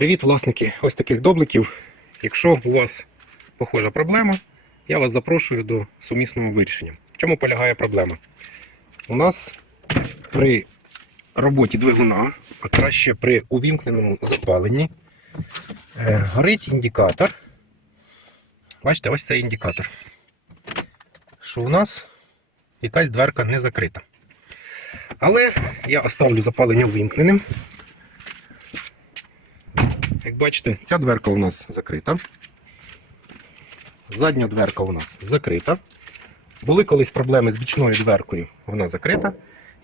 Привіт, власники ось таких добликів. Якщо у вас похожа проблема, я вас запрошую до сумісного вирішення. В чому полягає проблема? У нас при роботі двигуна, а краще при увімкненому запаленні, е, горить індикатор. Бачите, ось цей індикатор. Що у нас якась дверка не закрита. Але я оставлю запалення вимкненим. Як бачите, ця дверка у нас закрита. Задня дверка у нас закрита. Були колись проблеми з бічною дверкою, вона закрита.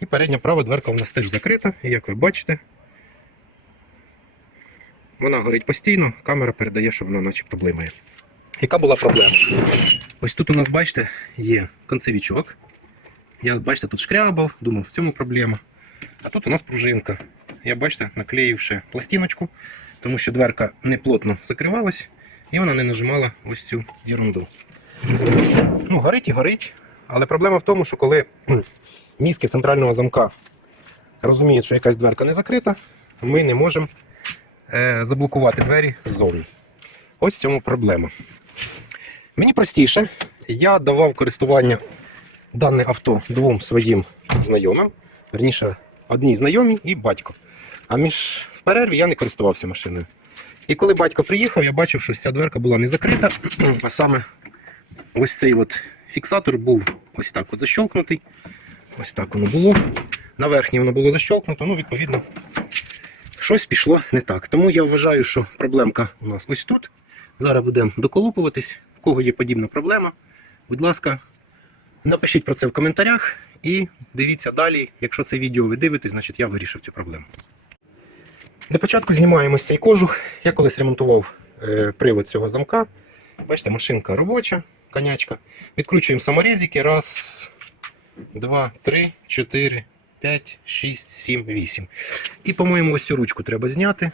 І передня права дверка у нас теж закрита. І як ви бачите, вона горить постійно, камера передає, що вона начебто блимає. Яка була проблема? Ось тут у нас, бачите, є концевічок. Я, бачите, тут шкрябав, думав, в цьому проблема. А тут у нас пружинка. Я, бачите, наклеївши пластиночку, тому що дверка не плотно закривалась, і вона не нажимала ось цю ерунду. Ну, горить і горить. Але проблема в тому, що коли мізки центрального замка розуміють, що якась дверка не закрита, ми не можемо е, заблокувати двері ззовні. Ось в цьому проблема. Мені простіше, я давав користування дане авто двом своїм знайомим, верніше, одній знайомій і батько. А між перерві я не користувався машиною. І коли батько приїхав, я бачив, що ця дверка була не закрита, а саме ось цей от фіксатор був ось так от защолкнутий. Ось так воно було. На верхній воно було защолкнуто, ну, відповідно, щось пішло не так. Тому я вважаю, що проблемка у нас ось тут. Зараз будемо доколупуватись. У кого є подібна проблема, будь ласка, напишіть про це в коментарях і дивіться далі. Якщо це відео ви дивитесь, значить я вирішив цю проблему. Для початку знімаємо цей кожух. Я колись ремонтував е, привод цього замка. Бачите, машинка робоча, конячка. Відкручуємо саморезики. Раз, два, три, чотири, п'ять, шість, сім, вісім. І, по-моєму, ось цю ручку треба зняти.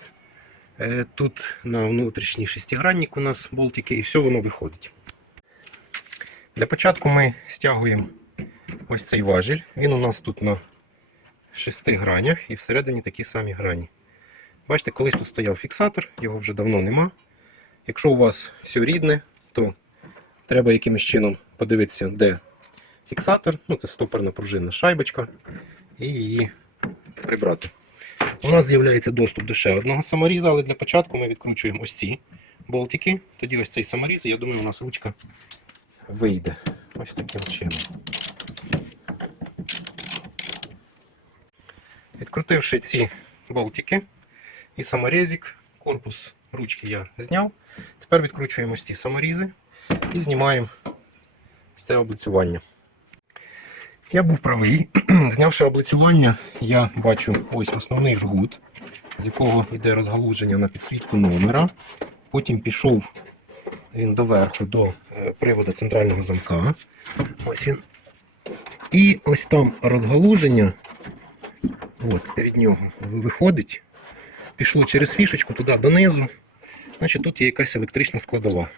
Е, Тут на внутрішній шестигранник у нас болтики, і все воно виходить. Для початку ми стягуємо ось цей важіль. Він у нас тут на шести гранях і всередині такі самі грані. Бачите, колись тут стояв фіксатор, його вже давно нема. Якщо у вас все рідне, то треба якимось чином подивитися, де фіксатор. Ну, це стопорна пружинна шайбочка, і її прибрати. У нас з'являється доступ до ще одного саморіза, але для початку ми відкручуємо ось ці болтики. Тоді ось цей саморіз, я думаю, у нас ручка вийде. Ось таким чином. Відкрутивши ці болтики і саморезик, корпус ручки я зняв. Тепер відкручуємо ці саморізи і знімаємо це облицювання. Я був правий. Знявши облицювання, я бачу ось основний жгут, з якого йде розгалуження на підсвітку номера. Потім пішов він доверху до е, приводу центрального замка. Ось він. І ось там розгалуження от, від нього виходить. Пішло через фішечку туди донизу. Значить, тут є якась електрична складова.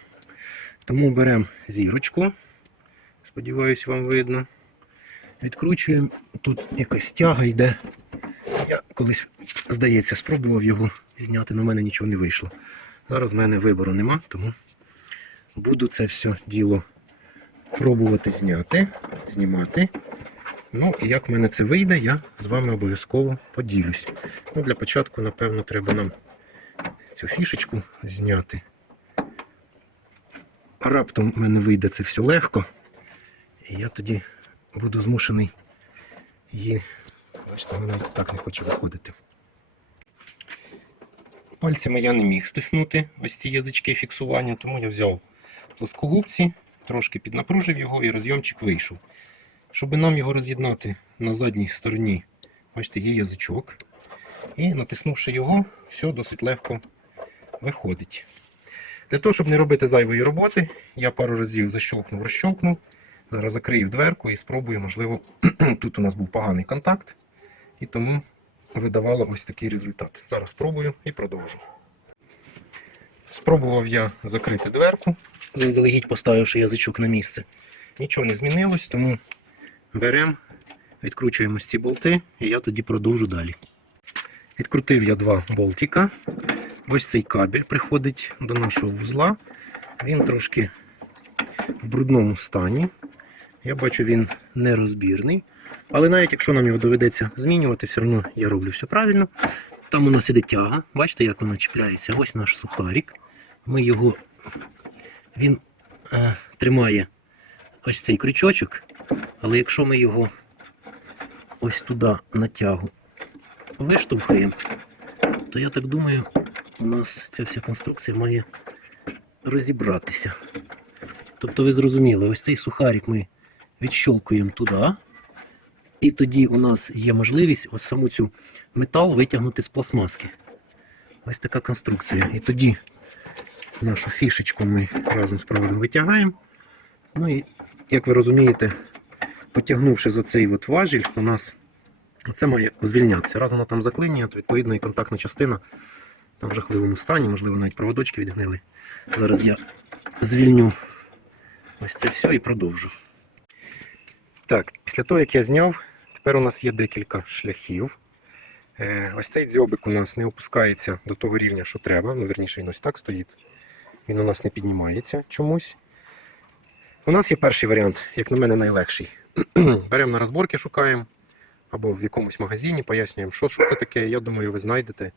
Тому беремо зірочку. Сподіваюсь, вам видно. Відкручуємо. Тут якась тяга йде. Я колись, здається, спробував його зняти, але в мене нічого не вийшло. Зараз в мене вибору нема, тому буду це все діло пробувати зняти, знімати. Ну, і як в мене це вийде, я з вами обов'язково поділюсь. Ну, Для початку, напевно, треба нам цю фішечку зняти. Раптом в мене вийде це все легко. І я тоді буду змушений її. Бачите, вона навіть так не хоче виходити. Пальцями я не міг стиснути ось ці язички фіксування, тому я взяв плоскогубці, трошки піднапружив його і розйомчик вийшов. Щоб нам його роз'єднати на задній стороні, бачите, є язичок. І натиснувши його, все досить легко виходить. Для того, щоб не робити зайвої роботи, я пару разів защолкнув, розщолкнув. Зараз закрию дверку і спробую, можливо, тут у нас був поганий контакт, і тому видавало ось такий результат. Зараз спробую і продовжу. Спробував я закрити дверку, заздалегідь поставивши язичок на місце. Нічого не змінилось, тому беремо, відкручуємо ці болти, і я тоді продовжу далі. Відкрутив я два болтика. ось цей кабель приходить до нашого вузла. Він трошки в брудному стані. Я бачу, він нерозбірний. Але навіть якщо нам його доведеться змінювати, все одно я роблю все правильно. Там у нас іде тяга. Бачите, як вона чіпляється? Ось наш сухарик. Ми його. Він е, тримає ось цей крючочок. Але якщо ми його ось туди на тягу виштовхуємо, то я так думаю, у нас ця вся конструкція має розібратися. Тобто ви зрозуміли, ось цей сухарик ми відщолкуємо туди. І тоді у нас є можливість ось саму цю метал витягнути з пластмаски. Ось така конструкція. І тоді нашу фішечку ми разом з проводом витягаємо. Ну і, як ви розумієте, потягнувши за цей от важіль, у нас це має звільнятися. Раз воно там заклинює, то відповідно і контактна частина там в жахливому стані, можливо, навіть проводочки відгнили. Зараз я звільню ось це все і продовжу. Так, після того, як я зняв, тепер у нас є декілька шляхів. Е, ось цей дзьобик у нас не опускається до того рівня, що треба. Ну, верніше, він ось так стоїть. Він у нас не піднімається чомусь. У нас є перший варіант, як на мене, найлегший. Беремо на розборки, шукаємо, або в якомусь магазині пояснюємо, що, що це таке. Я думаю, ви знайдете.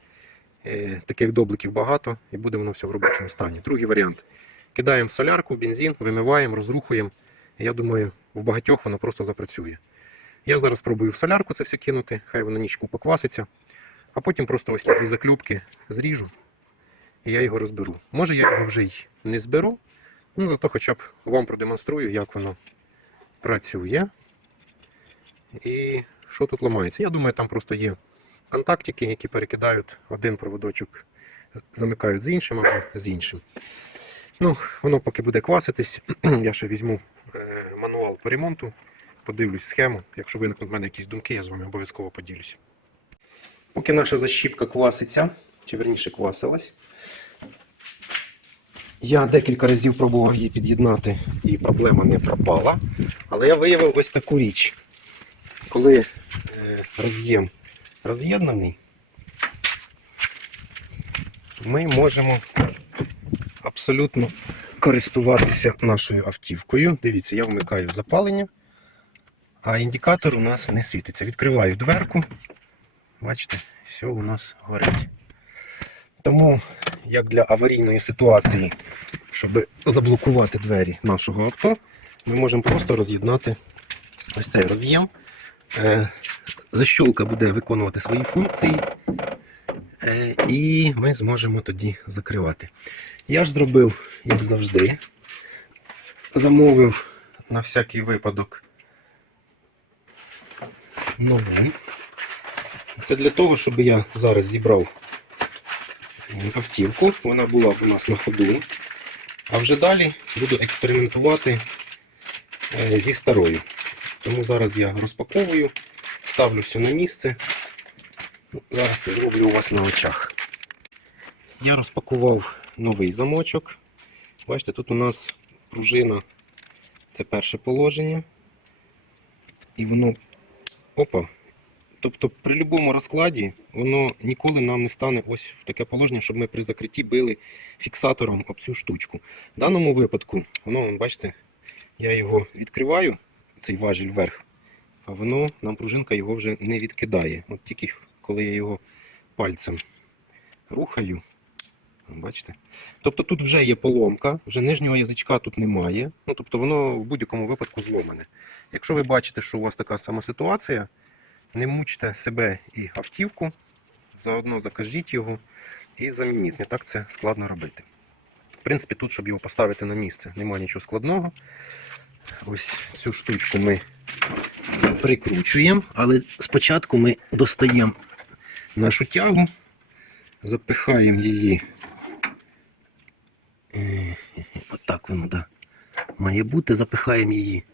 Е, Таких добликів багато і буде воно все в робочому стані. Другий варіант. Кидаємо в солярку, бензин, вимиваємо, розрухуємо. Я думаю, в багатьох воно просто запрацює. Я зараз спробую в солярку це все кинути, хай воно нічку покваситься, а потім просто ось ці дві заклюпки зріжу і я його розберу. Може я його вже й не зберу, ну зато хоча б вам продемонструю, як воно працює. І що тут ламається. Я думаю, там просто є контактики, які перекидають один проводочок, замикають з іншим або з іншим. Ну, воно поки буде кваситись, я ще візьму е, мануал по ремонту, подивлюсь схему. Якщо виникнуть в мене якісь думки, я з вами обов'язково поділюсь. Поки наша защіпка кваситься, чи верніше квасилась, я декілька разів пробував її під'єднати, і проблема не пропала. Але я виявив ось таку річ. Коли е, роз'єм роз'єднаний, ми можемо абсолютно користуватися нашою автівкою. Дивіться, я вмикаю запалення, а індикатор у нас не світиться. Відкриваю дверку. Бачите, все у нас горить. Тому, як для аварійної ситуації, щоб заблокувати двері нашого авто, ми можемо просто роз'єднати ось цей роз'єм. Е, Защолка буде виконувати свої функції, е, і ми зможемо тоді закривати. Я ж зробив, як завжди, замовив на всякий випадок нову. Це для того, щоб я зараз зібрав автівку, вона була б у нас на ходу. А вже далі буду експериментувати е, зі старою. Тому зараз я розпаковую, ставлю все на місце. Зараз це зроблю у вас на очах. Я розпакував новий замочок. Бачите, тут у нас пружина, це перше положення. І воно. Опа. Тобто при будь-якому розкладі воно ніколи нам не стане ось в таке положення, щоб ми при закритті били фіксатором об цю штучку. В даному випадку, воно, бачите, я його відкриваю, цей важіль вверх, а воно, нам пружинка його вже не відкидає. От тільки коли я його пальцем рухаю, бачите? Тобто тут вже є поломка, вже нижнього язичка тут немає. Ну, тобто воно в будь-якому випадку зломане. Якщо ви бачите, що у вас така сама ситуація, не мучте себе і автівку, заодно закажіть його і замініть. Не так це складно робити. В принципі, тут, щоб його поставити на місце, немає нічого складного. Ось цю штучку ми прикручуємо, але спочатку ми достаємо нашу тягу, запихаємо її. Е, Отак воно, да. Має бути, запихаємо її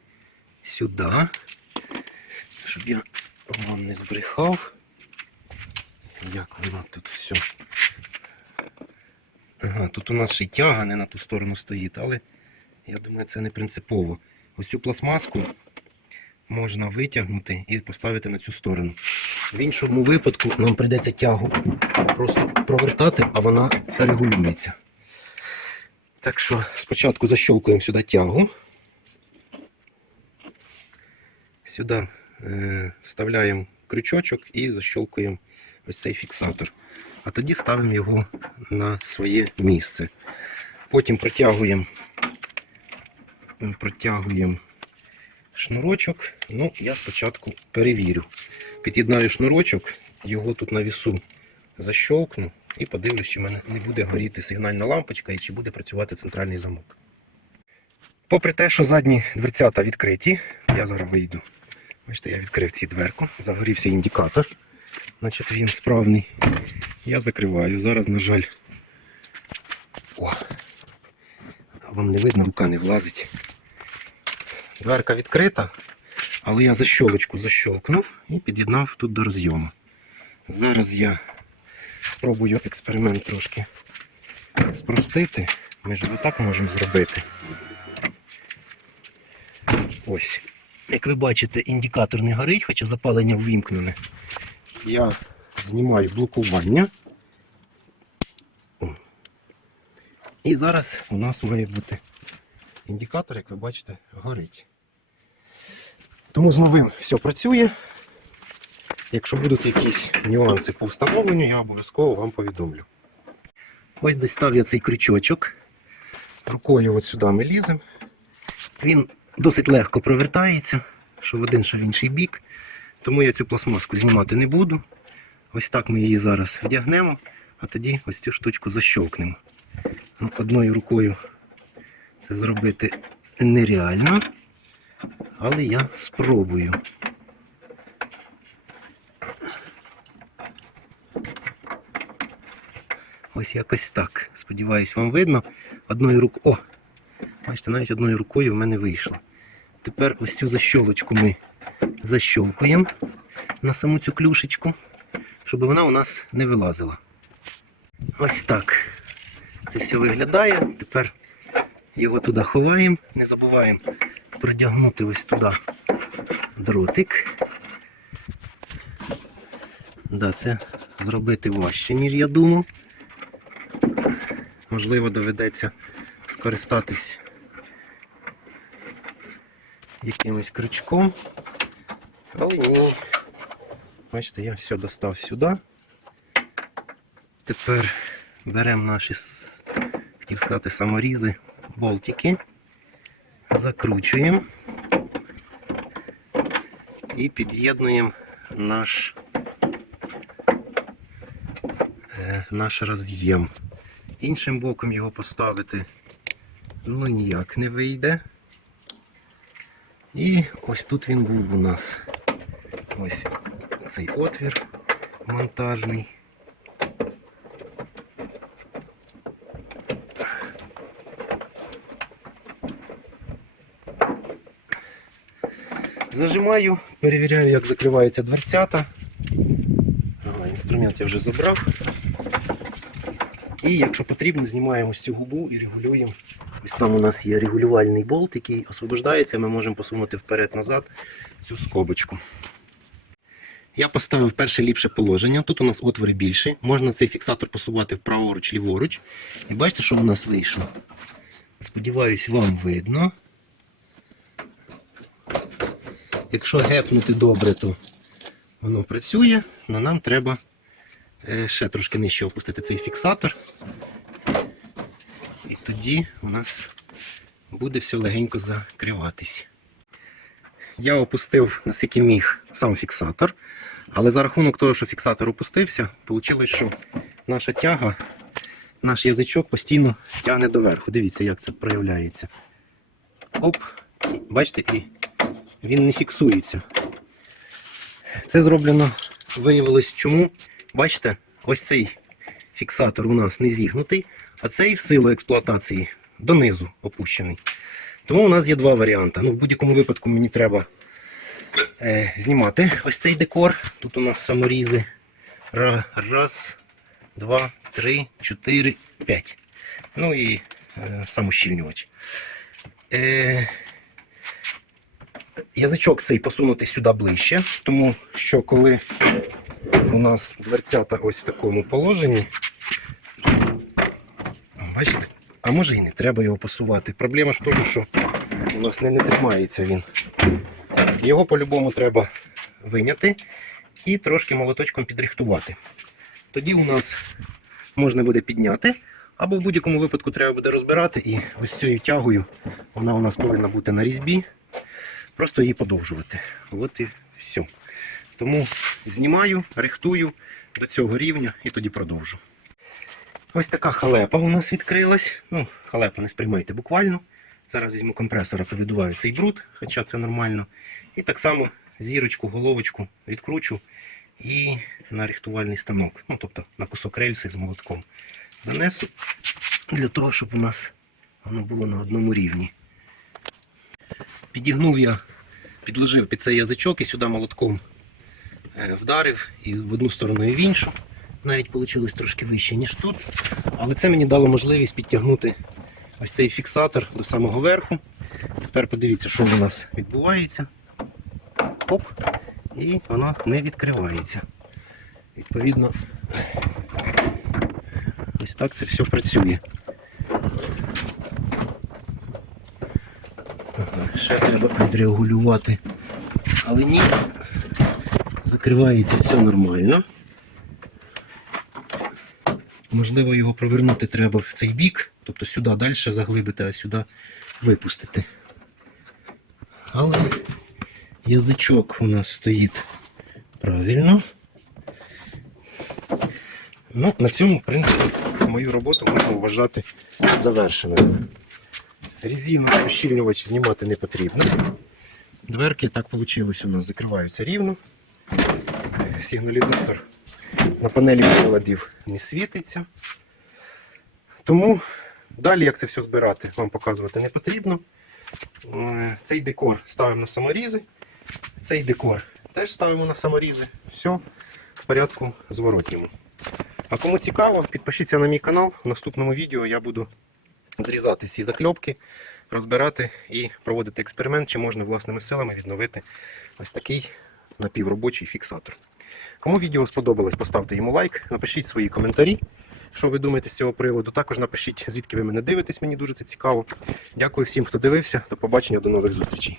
сюди, щоб я вам не збрехав. Як воно тут все. Ага, тут у нас ще тяга не на ту сторону стоїть, але я думаю, це не принципово. Ось цю пластмаску можна витягнути і поставити на цю сторону. В іншому випадку нам прийдеться тягу просто провертати, а вона регулюється. Так що спочатку защелкуємо сюди тягу. Сюди вставляємо крючочок і защелкуємо ось цей фіксатор. А тоді ставимо його на своє місце. Потім протягуємо, е, протягуємо шнурочок. Ну, я спочатку перевірю. Під'єднаю шнурочок, його тут на вісу защолкну і подивлюсь, чи в мене не буде горіти сигнальна лампочка і чи буде працювати центральний замок. Попри те, що задні дверцята відкриті, я зараз вийду. Бачите, я відкрив ці дверку, загорівся індикатор. Значить він справний. Я закриваю. Зараз, на жаль. О! Вам не видно, рука не влазить. Дверка відкрита, але я защолочку защолкнув і під'єднав тут до розйому. Зараз я спробую експеримент трошки спростити. Ми ж отак можемо зробити. Ось. Як ви бачите, індикатор не горить, хоча запалення ввімкнене. Я знімаю блокування. О. І зараз у нас має бути індикатор, як ви бачите, горить. Тому з новим все працює. Якщо будуть якісь нюанси по встановленню, я обов'язково вам повідомлю. Ось достав я цей крючочок. Рукою от сюди ми ліземо. Він досить легко провертається, що в один, що в інший бік. Тому я цю пластмаску знімати не буду. Ось так ми її зараз вдягнемо, а тоді ось цю штучку защовкнемо. Ну, Одною рукою це зробити нереально, але я спробую. Ось якось так. Сподіваюсь, вам видно. Одною рукою. О! Бачите, навіть одною рукою в мене вийшло. Тепер ось цю защолочку ми защолкуємо на саму цю клюшечку, щоб вона у нас не вилазила. Ось так. Це все виглядає. Тепер його туди ховаємо. Не забуваємо продягнути ось туди дротик. Да, це зробити важче, ніж я думав. Можливо, доведеться скористатись якимось крючком. Але ні. Бачите, я все достав сюди. Тепер беремо наші, хотів сказати, саморізи, болтики, закручуємо і під'єднуємо наш, е, наш роз'єм. Іншим боком його поставити ну ніяк не вийде. І ось тут він був у нас. Ось цей отвір монтажний. Зажимаю, перевіряю, як закриваються дверцята. Ага, інструмент я вже забрав. І якщо потрібно, знімаємо ось цю губу і регулюємо. Ось там у нас є регулювальний болт, який освобождається, ми можемо посунути вперед-назад цю скобочку. Я поставив перше ліпше положення. Тут у нас отвори більші. Можна цей фіксатор посувати вправоруч, ліворуч. І бачите, що у нас вийшло? Сподіваюсь, вам видно. Якщо гепнути добре, то воно працює, але нам треба е, ще трошки нижче опустити цей фіксатор. Тоді у нас буде все легенько закриватись. Я опустив наскільки міг сам фіксатор, але за рахунок того, що фіксатор опустився, вийшло, що наша тяга, наш язичок постійно тягне доверху. Дивіться, як це проявляється. Оп, бачите, і він не фіксується. Це зроблено, виявилось чому. Бачите, ось цей фіксатор у нас не зігнутий, а цей в силу експлуатації донизу опущений. Тому у нас є два варіанти. Ну, в будь-якому випадку мені треба е, знімати ось цей декор. Тут у нас саморізи. Раз, два, три, чотири, п'ять. Ну і е, самощільнювач. Е, язичок цей посунути сюди ближче, тому що коли у нас дверцята ось в такому положенні. Бачите? А може і не треба його посувати. Проблема ж в тому, що у нас не, не тримається він. Його по-любому треба виняти і трошки молоточком підрихтувати. Тоді у нас можна буде підняти, або в будь-якому випадку треба буде розбирати. І ось цією тягою вона у нас повинна бути на різьбі. Просто її подовжувати. От і все. Тому знімаю, рихтую до цього рівня і тоді продовжу. Ось така халепа у нас відкрилась. Ну, халепа не сприймайте буквально. Зараз візьму компресора, повідуваю цей бруд, хоча це нормально. І так само зірочку, головочку відкручу і на рихтувальний станок. Ну, тобто на кусок рельси з молотком занесу для того, щоб у нас воно було на одному рівні. Підігнув я, підложив під цей язичок і сюди молотком е, вдарив і в одну сторону, і в іншу. Навіть вийшло трошки вище, ніж тут. Але це мені дало можливість підтягнути ось цей фіксатор до самого верху. Тепер подивіться, що у нас відбувається. Оп, і воно не відкривається. Відповідно, ось так це все працює. Ще треба відрегулювати. Але ні, закривається все нормально. Можливо, його провернути треба в цей бік, тобто сюди далі заглибити, а сюди випустити. Але язичок у нас стоїть правильно. Ну, на цьому, в принципі, мою роботу можна вважати завершеною. Резину ущільнювач знімати не потрібно. Дверки так вийшло у нас закриваються рівно. Сигналізатор на панелі приладів не світиться. Тому далі, як це все збирати, вам показувати не потрібно. Е, Цей декор ставимо на саморізи. Цей декор теж ставимо на саморізи. Все в порядку зворотньому. А кому цікаво, підпишіться на мій канал. В наступному відео я буду зрізати всі закльопки, розбирати і проводити експеримент, чи можна власними силами відновити ось такий напівробочий фіксатор. Кому відео сподобалось, поставте йому лайк, напишіть свої коментарі, що ви думаєте з цього приводу. Також напишіть, звідки ви мене дивитесь, мені дуже це цікаво. Дякую всім, хто дивився. До побачення, до нових зустрічей.